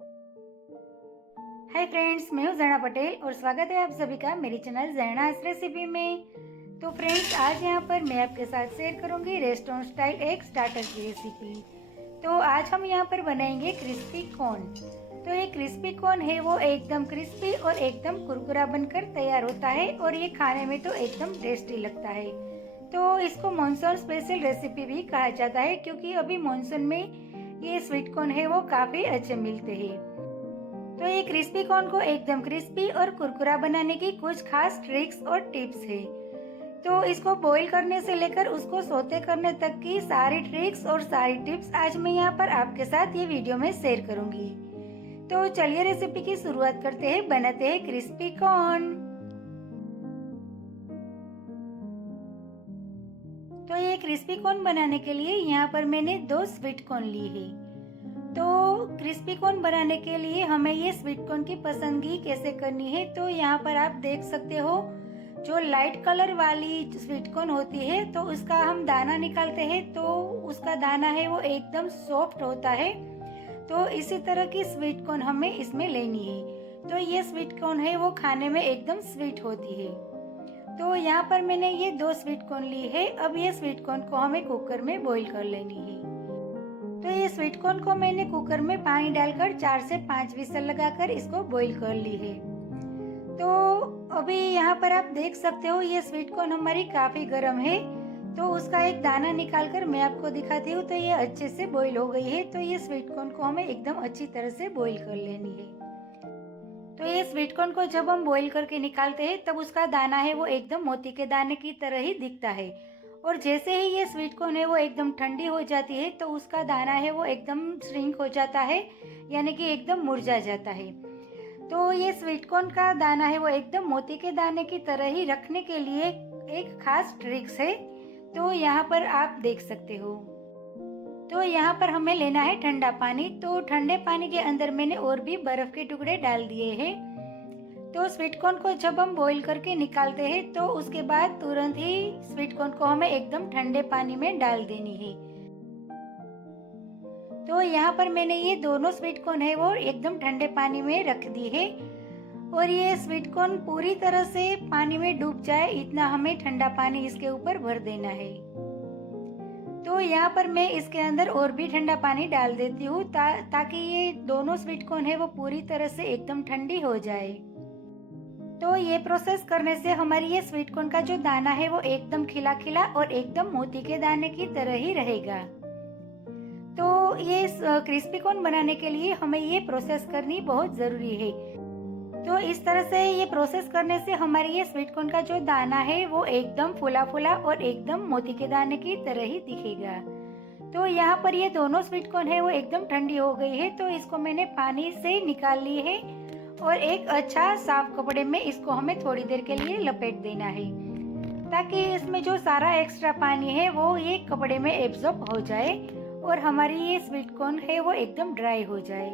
Hi friends, मैं हूँ जैना पटेल और स्वागत है आप सभी का मेरी चैनल जैनास रेसिपी में। तो फ्रेंड्स, आज यहाँ पर मैं आपके साथ शेयर करूँगी रेस्टोरेंट स्टाइल एक स्टार्टर की रेसिपी। तो आज हम यहाँ पर बनाएंगे क्रिस्पी कॉर्न। तो ये क्रिस्पी कॉर्न है वो एकदम क्रिस्पी और एकदम कुरकुरा बनकर तैयार होता है और ये खाने में तो एकदम टेस्टी लगता है। तो इसको मॉनसून स्पेशल रेसिपी भी कहा जाता है क्योंकि अभी मॉनसून में ये स्वीट कॉर्न है वो काफ़ी अच्छे मिलते हैं। तो ये क्रिस्पी कॉर्न को एकदम क्रिस्पी और कुरकुरा बनाने की कुछ खास ट्रिक्स और टिप्स है। तो इसको बॉईल करने से लेकर उसको सोते करने तक की सारी ट्रिक्स और सारी टिप्स आज मैं यहाँ पर आपके साथ ये वीडियो में शेयर करूंगी। तो चलिए रेसिपी की शुरुआत करते हैं, बनाते हैं क्रिस्पी कॉर्न। तो ये क्रिस्पी कॉर्न बनाने के लिए यहाँ पर मैंने 2 स्वीट कॉर्न ली है। तो क्रिस्पी कॉर्न बनाने के लिए हमें ये स्वीट कॉर्न की पसंदगी कैसे करनी है, तो यहाँ पर आप देख सकते हो जो लाइट कलर वाली स्वीट कॉर्न होती है तो उसका हम दाना निकालते हैं तो उसका दाना है वो एकदम सॉफ्ट होता है। तो इसी तरह की स्वीट कॉर्न हमें इसमें लेनी है। तो ये स्वीट कॉर्न है वो खाने में एकदम स्वीट होती है। तो यहाँ पर मैंने ये 2 स्वीट कॉर्न ली है। अब ये स्वीट कॉर्न को हमें कुकर में बॉईल कर लेनी है। तो ये स्वीट कॉर्न को मैंने कुकर में पानी डालकर 4 से 5 विसल लगाकर इसको बॉईल कर ली है। तो अभी यहाँ पर आप देख सकते हो ये स्वीट कॉर्न हमारी काफी गर्म है। तो उसका एक दाना निकालकर मैं आपको दिखाती हूँ। तो ये अच्छे से बॉईल हो गई है। तो ये स्वीट कॉर्न को हमें एकदम अच्छी तरह से बॉईल कर लेनी है। तो ये स्वीट कॉर्न को जब हम बॉईल करके निकालते हैं तब उसका दाना है वो एकदम मोती के दाने की तरह ही दिखता है। और जैसे ही ये स्वीट कॉर्न है वो एकदम ठंडी हो जाती है तो उसका दाना है वो एकदम श्रिंक हो जाता है, यानी कि एकदम मुरझा जाता है। तो ये स्वीट कॉर्न का दाना है वो एकदम मोती के दाने की तरह ही रखने के लिए एक खास ट्रिक्स है। तो यहाँ पर आप देख सकते हो। तो यहाँ पर हमें लेना है ठंडा पानी। तो ठंडे पानी के अंदर मैंने और भी बर्फ के टुकड़े डाल दिए हैं। तो स्वीट कॉर्न को जब हम बॉईल करके निकालते हैं तो उसके बाद तुरंत ही स्वीट कॉर्न को हमें एकदम ठंडे पानी में डाल देनी है। तो यहाँ पर मैंने ये दोनों स्वीट कॉर्न है वो एकदम ठंडे पानी में रख दी है। और ये स्वीट कॉर्न पूरी तरह से पानी में डूब जाए इतना हमें ठंडा पानी इसके ऊपर भर देना है। तो यहाँ पर मैं इसके अंदर और भी ठंडा पानी डाल देती हूँ ताकि ये दोनों स्वीट कॉर्न है वो पूरी तरह से एकदम ठंडी हो जाए। तो ये प्रोसेस करने से हमारी ये स्वीट कॉर्न का जो दाना है वो एकदम खिला खिला और एकदम मोती के दाने की तरह ही रहेगा। तो ये क्रिस्पी कॉर्न बनाने के लिए हमें ये प्रोसेस करनी बहुत जरूरी है। तो इस तरह से ये प्रोसेस करने से हमारी ये स्वीट कॉर्न का जो दाना है वो एकदम फुला फुला और एकदम मोती के दाने की तरह ही दिखेगा। तो यहाँ पर ये दोनों स्वीट कॉर्न है वो एकदम ठंडी हो गई है। तो इसको मैंने पानी से निकाल ली है और एक अच्छा साफ कपड़े में इसको हमें थोड़ी देर के लिए लपेट देना है ताकि इसमें जो सारा एक्स्ट्रा पानी है वो ये कपड़े में एब्जॉर्ब हो जाए और हमारी ये स्वीट कॉर्न है वो एकदम ड्राई हो जाए।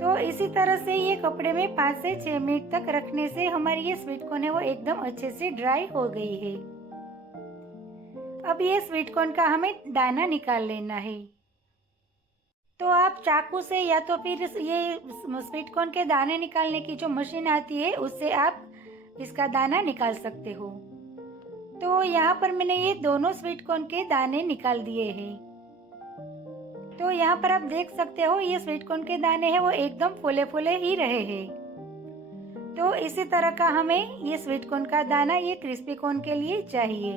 तो इसी तरह से ये कपड़े में 5 से 6 मिनट तक रखने से हमारी ये स्वीट कॉर्न है वो एकदम अच्छे से ड्राई हो गई है। अब ये स्वीट कॉर्न का हमें दाना निकाल लेना है। तो आप चाकू से या तो फिर ये स्वीट कॉर्न के दाने निकालने की जो मशीन आती है उससे आप इसका दाना निकाल सकते हो। तो यहाँ पर मैंने ये दोनों स्वीट कॉर्न के दाने निकाल दिए हैं। तो यहाँ पर आप देख सकते हो ये स्वीट कॉर्न के दाने हैं वो एकदम फूले फूले ही रहे हैं। तो इसी तरह का हमें ये स्वीट कॉर्न का दाना ये क्रिस्पी कॉर्न के लिए चाहिए।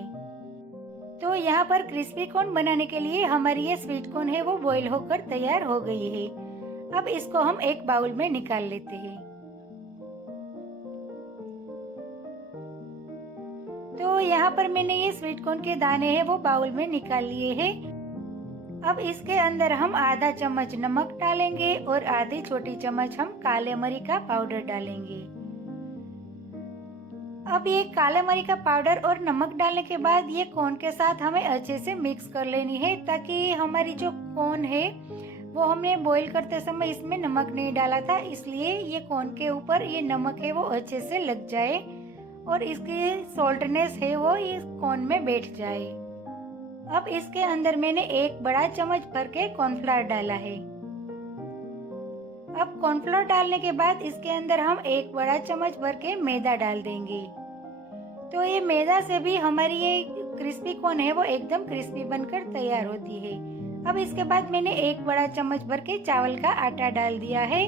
तो यहाँ पर क्रिस्पी कॉर्न बनाने के लिए हमारी ये स्वीट कॉर्न है वो बॉईल होकर तैयार हो गई है। अब इसको हम एक बाउल में निकाल लेते हैं। तो यहाँ पर मैंने ये स्वीट कॉर्न के दाने हैं वो बाउल में निकाल लिए हैं। अब इसके अंदर हम आधा चम्मच नमक डालेंगे और आधी छोटी चम्मच हम काले मरी का पाउडर डालेंगे। अब ये काले मरी का पाउडर और नमक डालने के बाद ये कॉर्न के साथ हमें अच्छे से मिक्स कर लेनी है ताकि हमारी जो कॉर्न है वो हमने बॉईल करते समय इसमें नमक नहीं डाला था, इसलिए ये कॉर्न के ऊपर ये नमक है वो अच्छे से लग जाए और इसकी सॉल्टनेस है वो इस कॉर्न में बैठ जाए। अब इसके अंदर मैंने एक बड़ा चम्मच भर के कॉर्नफ्लावर डाला है। अब कॉर्नफ्लोर डालने के बाद इसके अंदर हम 1 बड़ा चम्मच भर के मैदा डाल देंगे। तो ये मैदा से भी हमारी ये क्रिस्पी कॉर्न है वो एकदम क्रिस्पी बनकर तैयार होती है। अब इसके बाद मैंने 1 बड़ा चम्मच भर के चावल का आटा डाल दिया है।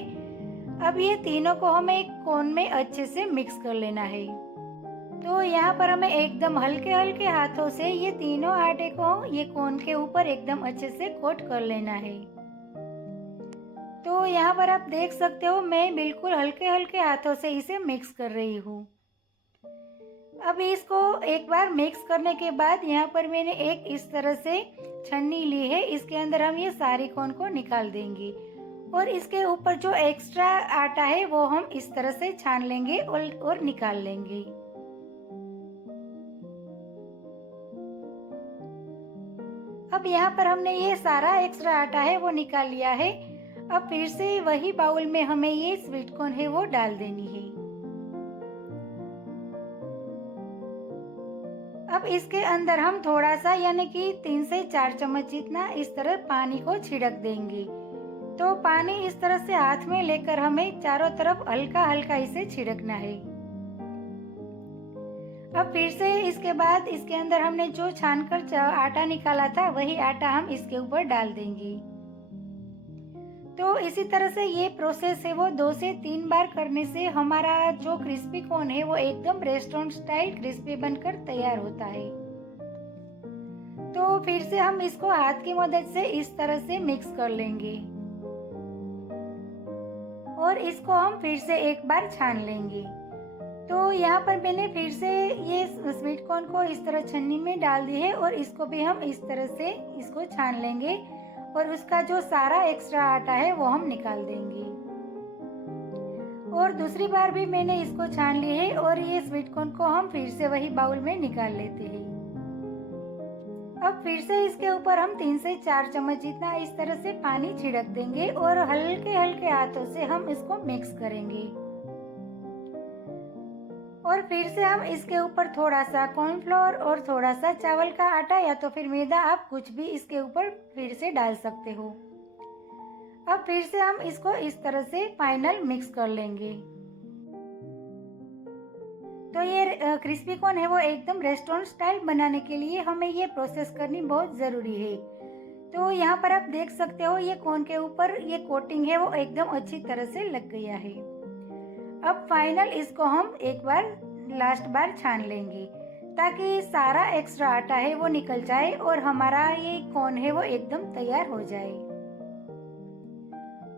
अब ये तीनों को हमें एक कॉर्न में अच्छे से मिक्स कर लेना है। तो यहाँ पर हमें एकदम हल्के हल्के हाथों से ये तीनों आटे को ये कॉर्न के ऊपर एकदम अच्छे से कोट कर लेना है। तो यहाँ पर आप देख सकते हो मैं बिल्कुल हल्के हल्के हाथों से इसे मिक्स कर रही हूँ। अब इसको एक बार मिक्स करने के बाद यहाँ पर मैंने एक इस तरह से छन्नी ली है, इसके अंदर हम ये सारी कॉर्न को निकाल देंगे और इसके ऊपर जो एक्स्ट्रा आटा है वो हम इस तरह से छान लेंगे और निकाल लेंगे। अब यहाँ पर हमने ये सारा एक्स्ट्रा आटा है वो निकाल लिया है। अब फिर से वही बाउल में हमें ये स्वीट कॉर्न है वो डाल देनी है। अब इसके अंदर हम थोड़ा सा यानी कि 3 से 4 चम्मच जितना इस तरह पानी को छिड़क देंगे। तो पानी इस तरह से हाथ में लेकर हमें चारों तरफ हल्का हल्का इसे छिड़कना है। अब फिर से इसके बाद इसके अंदर हमने जो छानकर आटा निकाला था वही आटा हम इसके ऊपर डाल देंगे। तो इसी तरह से ये प्रोसेस है वो 2 से 3 बार करने से हमारा जो क्रिस्पी कॉर्न है वो एकदम रेस्टोरेंट स्टाइल क्रिस्पी बनकर तैयार होता है। तो फिर से हम इसको हाथ की मदद से इस तरह से मिक्स कर लेंगे और इसको हम फिर से एक बार छान लेंगे। तो यहाँ पर मैंने फिर से ये स्वीट कॉर्न को इस तरह छन्नी में डाल दी है और इसको भी हम इस तरह से इसको छान लेंगे और उसका जो सारा एक्स्ट्रा आटा है वो हम निकाल देंगे। और दूसरी बार भी मैंने इसको छान ली है और ये स्वीट कॉर्न को हम फिर से वही बाउल में निकाल लेते हैं। अब फिर से इसके ऊपर हम 3 से 4 चम्मच जितना इस तरह से पानी छिड़क देंगे और हल्के हल्के हाथों से हम इसको मिक्स करेंगे। और फिर से हम इसके ऊपर थोड़ा सा कॉर्नफ्लोर और थोड़ा सा चावल का आटा या तो फिर मैदा, आप कुछ भी इसके ऊपर फिर से डाल सकते हो। अब फिर से हम इसको इस तरह से फाइनल मिक्स कर लेंगे। तो ये क्रिस्पी कॉर्न है वो एकदम रेस्टोरेंट स्टाइल बनाने के लिए हमें ये प्रोसेस करनी बहुत ज़रूरी है। तो यहाँ पर आप देख सकते हो ये कॉर्न के ऊपर ये कोटिंग है वो एकदम अच्छी तरह से लग गया है। अब फाइनल इसको हम एक बार लास्ट बार छान लेंगे ताकि सारा एक्स्ट्रा आटा है वो निकल जाए और हमारा ये कॉर्न है वो एकदम तैयार हो जाए।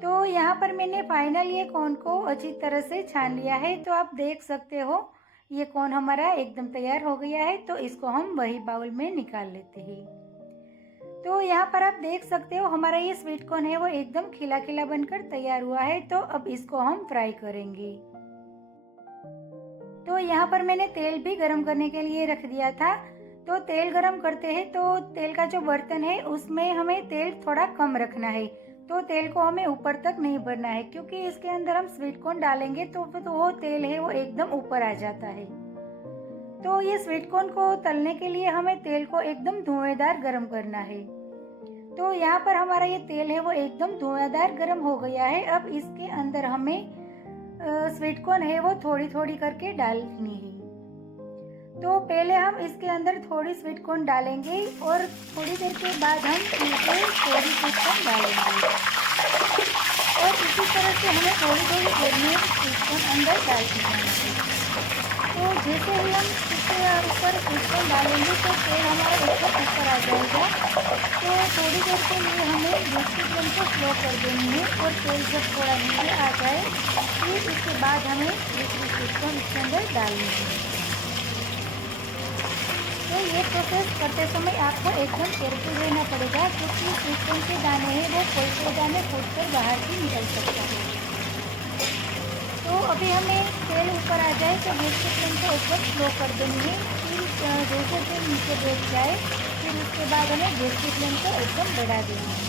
तो यहाँ पर मैंने फाइनल ये कॉर्न को अच्छी तरह से छान लिया है। तो आप देख सकते हो ये कॉर्न हमारा एकदम तैयार हो गया है। तो इसको हम वही बाउल में निकाल लेते हैं। तो यहाँ पर आप देख सकते हो हमारा ये स्वीट कॉर्न है वो एकदम खिला खिला बनकर तैयार हुआ है। तो अब इसको हम फ्राई करेंगे। तो यहाँ पर मैंने तेल भी गरम करने के लिए रख दिया था। तो तेल गरम करते हैं तो तेल का जो बर्तन है उसमें हमें तेल थोड़ा कम रखना है। तो तेल को हमें ऊपर तक नहीं भरना है क्योंकि इसके अंदर हम स्वीट कॉर्न डालेंगे तो वो तेल है वो एकदम ऊपर आ जाता है। तो ये स्वीट कॉर्न को तलने के लिए हमें तेल को एकदम धुआंधार गरम करना है। तो यहाँ पर हमारा ये तेल है वो एकदम धुआंधार गरम हो गया है। अब इसके अंदर हमें स्वीट कॉर्न है वो थोड़ी थोड़ी करके डालनी है। तो पहले हम इसके अंदर थोड़ी स्वीट कॉर्न डालेंगे और थोड़ी देर के बाद हम इसमें थोड़ी स्वीट कॉर्न डालेंगे और इसी तरह से हमें थोड़ी थोड़ी देर में स्वीट कॉर्न अंदर डालते जाएंगे। तो जैसे ही हम इसके ऊपर स्वीट कॉर्न डालेंगे तो तेल हमारा एकदम ऊपर आ जाएगा। तो थोड़ी देर के लिए हमें गैस की फ्लेम को स्लो कर देनी है और तेल जब थोड़ा नीचे आ जाए फिर इसके बाद हमें दूसरी स्वीट कॉर्न इसके अंदर डालनी है। तो ये प्रोसेस करते समय आपको एकदम केयरफुल रहना पड़ेगा क्योंकि स्वीट कॉर्न के दाने हैं वो कोई कोई दाने फूट कर बाहर भी निकल सकता है। तो अभी हमें तेल ऊपर आ जाए तो गैस की फ्लेम को एकदम स्लो कर देनी है। फिर जैसे तेल नीचे बैठ जाए फिर उसके बाद हमें गैस की फ्लेम को एकदम बढ़ा देनी है।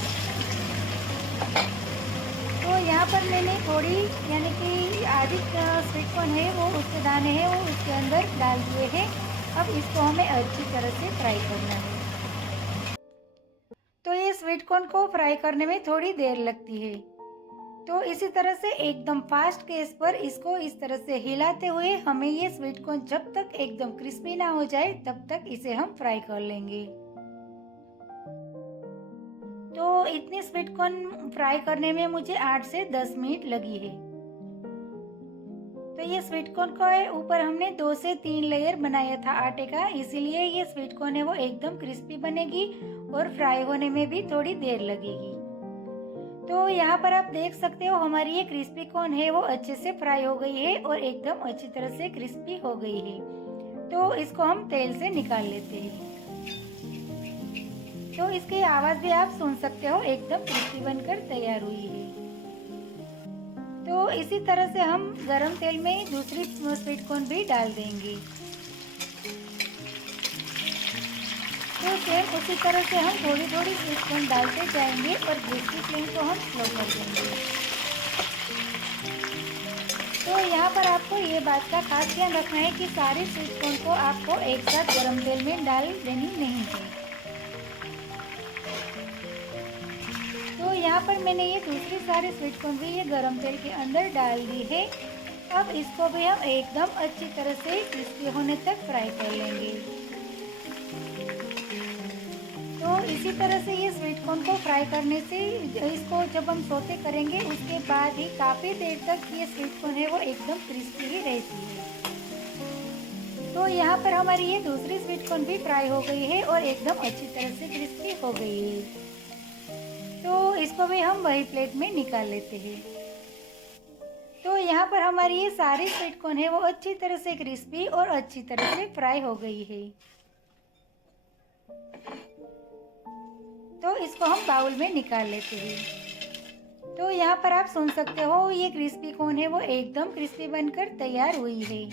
तो यहाँ पर मैंने थोड़ी यानी कि आधी स्वीट कॉर्न है वो उसके दाने हैं वो उसके अंदर डाल दिए हैं। अब इसको हमें अच्छी तरह से फ्राई करना है। तो ये स्वीट कॉर्न को फ्राई करने में थोड़ी देर लगती है। तो इसी तरह से एकदम फास्ट गैस पर इसको इस तरह से हिलाते हुए हमें ये स्वीट कॉर्न जब तक एकदम क्रिस्पी ना हो जाए तब तक इसे हम फ्राई कर लेंगे। तो इतनी स्वीट कॉर्न फ्राई करने में मुझे 8 से 10 मिनट लगी है। तो ये स्वीट कॉर्न के ऊपर हमने 2 से 3 लेयर बनाया था आटे का, इसीलिए ये स्वीट कॉर्न है वो एकदम क्रिस्पी बनेगी और फ्राई होने में भी थोड़ी देर लगेगी। तो यहाँ पर आप देख सकते हो हमारी ये क्रिस्पी कॉर्न है वो अच्छे से फ्राई हो गई है और एकदम अच्छी तरह से क्रिस्पी हो गई है। तो इसको हम तेल से निकाल लेते हैं। तो इसकी आवाज़ भी आप सुन सकते हो, एकदम क्रिस्पी बनकर तैयार हुई है। तो इसी तरह से हम गरम तेल में दूसरी स्वीट कॉर्न भी डाल देंगे। तो सेम उसी तरह से हम थोड़ी थोड़ी स्वीट कॉर्न डालते जाएंगे और गैस की फ्लेम को हम स्लो कर देंगे। तो यहाँ पर आपको ये बात का खास ध्यान रखना है कि सारी स्वीट कॉर्न को आपको एक साथ गरम तेल में डाल देनी नहीं है। तो यहाँ पर मैंने ये दूसरी सारी स्वीट कॉर्न भी ये गरम तेल के अंदर डाल दी है। अब इसको भी हम एकदम अच्छी तरह से क्रिस्पी होने तक फ्राई कर लेंगे। तो इसी तरह से ये स्वीट कॉर्न को फ्राई करने से इसको जब हम सोते करेंगे उसके बाद ही काफ़ी देर तक ये स्वीट कॉर्न है वो एकदम क्रिस्पी ही रहती है। तो यहाँ पर हमारी ये दूसरी स्वीट कॉर्न भी फ्राई हो गई है और एकदम अच्छी तरह से क्रिस्पी हो गई है। तो इसको भी हम वही प्लेट में निकाल लेते हैं। तो यहाँ पर हमारी ये सारी स्वीट कॉर्न है वो अच्छी तरह से क्रिस्पी और अच्छी तरह से फ्राई हो गई है। तो इसको हम बाउल में निकाल लेते हैं। तो यहाँ पर आप सुन सकते हो ये क्रिस्पी कॉर्न है वो एकदम क्रिस्पी बनकर तैयार हुई है।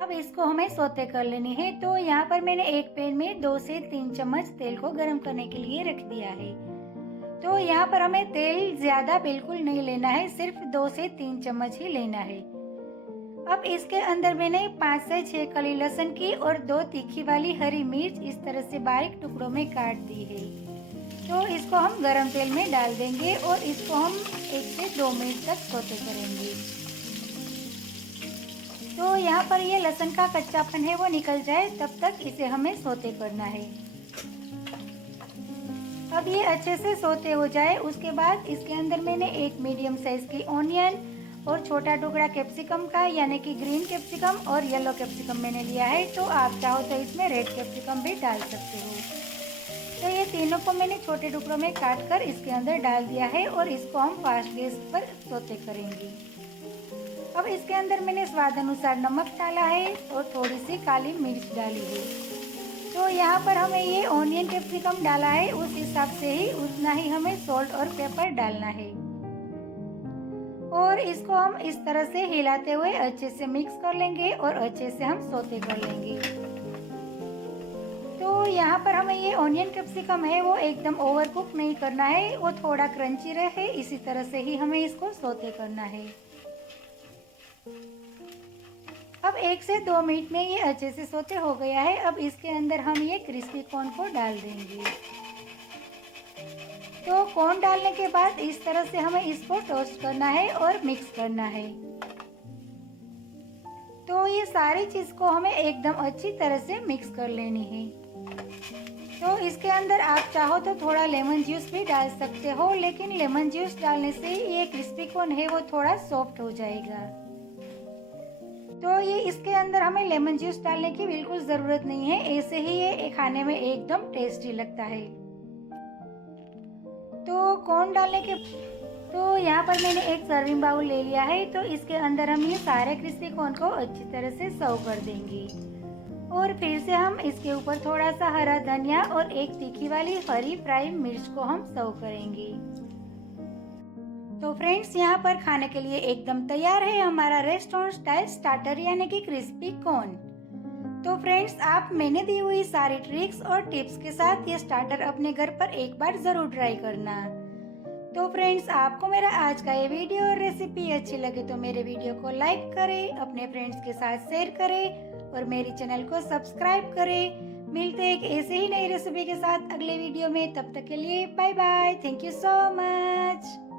अब इसको हमें सौते कर लेनी है। तो यहाँ पर मैंने एक पैन में 2 से 3 चम्मच तेल को गर्म करने के लिए रख दिया है। तो यहाँ पर हमें तेल ज़्यादा बिल्कुल नहीं लेना है, सिर्फ 2 से 3 चम्मच ही लेना है। अब इसके अंदर मैंने 5 से 6 कली लहसुन की और 2 तीखी वाली हरी मिर्च इस तरह से बारीक टुकड़ों में काट दी है। तो इसको हम गरम तेल में डाल देंगे और इसको हम 1 से 2 मिनट तक सौते करेंगे। तो यहाँ पर ये लहसुन का कच्चापन है वो निकल जाए तब तक इसे हमें सौते करना है। अब ये अच्छे से सौते हो जाए उसके बाद इसके अंदर मैंने एक मीडियम साइज की ऑनियन और छोटा टुकड़ा कैप्सिकम का, यानी कि ग्रीन कैप्सिकम और येलो कैप्सिकम मैंने लिया है। तो आप चाहो तो इसमें रेड कैप्सिकम भी डाल सकते हो। तो ये तीनों को मैंने छोटे टुकड़ों में काट कर इसके अंदर डाल दिया है और इसको हम फास्ट गैस पर सौते करेंगे। अब इसके अंदर मैंने स्वाद अनुसार नमक डाला है और थोड़ी सी काली मिर्च डाली है। तो यहाँ पर हमें ये ऑनियन कैप्सिकम डाला है उस हिसाब से ही उतना ही हमें सॉल्ट और पेपर डालना है और इसको हम इस तरह से हिलाते हुए अच्छे से मिक्स कर लेंगे और अच्छे से हम सौते कर लेंगे। तो यहाँ पर हमें ये ऑनियन कैप्सिकम है वो एकदम ओवर कुक नहीं करना है, वो थोड़ा क्रंची रहे इसी तरह से ही हमें इसको सौते करना है। अब 1 से 2 मिनट में ये अच्छे से सौते हो गया है। अब इसके अंदर हम ये क्रिस्पी कॉर्न को डाल देंगे। तो कॉर्न डालने के बाद इस तरह से हमें इसको टोस्ट करना है और मिक्स करना है। तो ये सारी चीज़ को हमें एकदम अच्छी तरह से मिक्स कर लेनी है। तो इसके अंदर आप चाहो तो थोड़ा लेमन जूस भी डाल सकते हो, लेकिन लेमन जूस डालने से ये क्रिस्पी कॉर्न है वो थोड़ा सॉफ्ट हो जाएगा। तो ये इसके अंदर हमें लेमन जूस डालने की बिल्कुल ज़रूरत नहीं है, ऐसे ही ये खाने में एकदम टेस्टी लगता है। तो कॉर्न डालने के तो यहाँ पर मैंने एक सर्विंग बाउल ले लिया है। तो इसके अंदर हम ये सारे क्रिस्पी कॉर्न को अच्छी तरह से सर्व कर देंगे और फिर से हम इसके ऊपर थोड़ा सा हरा धनिया और एक तीखी वाली हरी फ्राई मिर्च को हम सर्व करेंगे। तो फ्रेंड्स, यहाँ पर खाने के लिए एकदम तैयार है हमारा रेस्टोरेंट स्टाइल स्टार्टर यानी कि क्रिस्पी कॉर्न। तो फ्रेंड्स, आप मैंने दी हुई सारी ट्रिक्स और टिप्स के साथ ये स्टार्टर अपने घर पर एक बार ज़रूर ट्राई करना। तो फ्रेंड्स, आपको मेरा आज का ये वीडियो और रेसिपी अच्छी लगे तो मेरे वीडियो को लाइक करें, अपने फ्रेंड्स के साथ शेयर करें और मेरी चैनल को सब्सक्राइब करें। मिलते हैं एक ऐसे ही नई रेसिपी के साथ अगले वीडियो में। तब तक के लिए bye bye. Thank you so much.